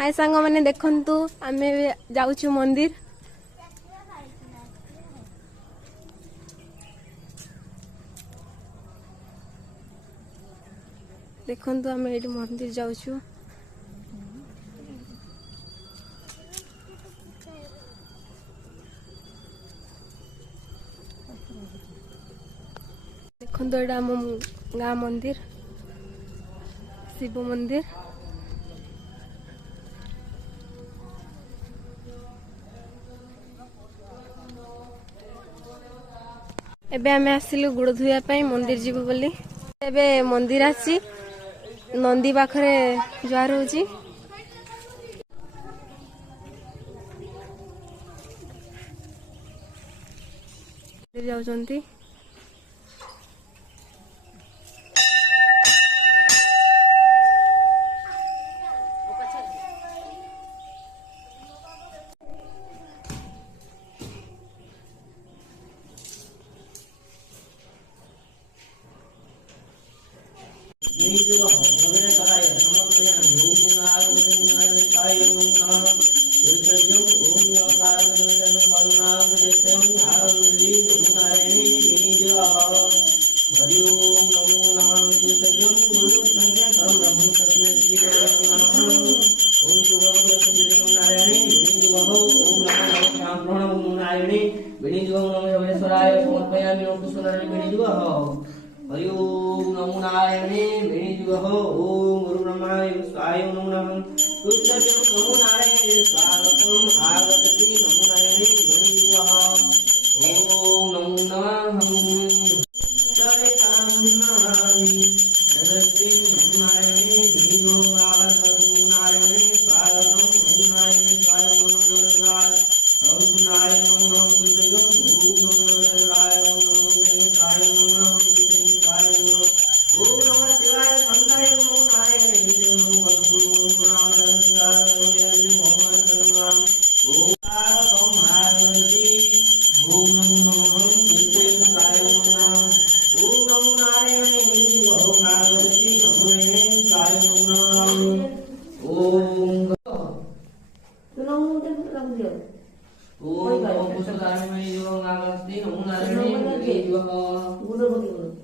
हाय सांग मैंने देखंतु आमे जाउछु मंदिर। देखंतु आमे एठी मंदिर जाउछु। देखंतु एटा हम गाँ मंदिर शिव मंदिर। एबे आमे आसिलु गुड़ धुया मंदिर जीवु बोली। एबे मंदिर आसी नंदी पाखरे जुआर होची। जाउचंती हरि ओम नमो नारायणे वेणुजुगः ओम गुरु ब्रह्माय विष्णुवाय नमो नमः तुष्टव्यं नमो नारायणे स्वागतम् आगतति नमो नारायणे वेणुजुगः ओम नमो नमः जय कामनामि जगति नमो नारायणे वेणुजुगः आगतति नारायणे स्वागतम् नमो नारायणे स्वागतम् ओम नारायण नमो नमः तुष्टव्यं ओम नमो नारायण ओम नमो कुशलाय मणि योगं नागस्ति नमो नारायणे वेणुजुगः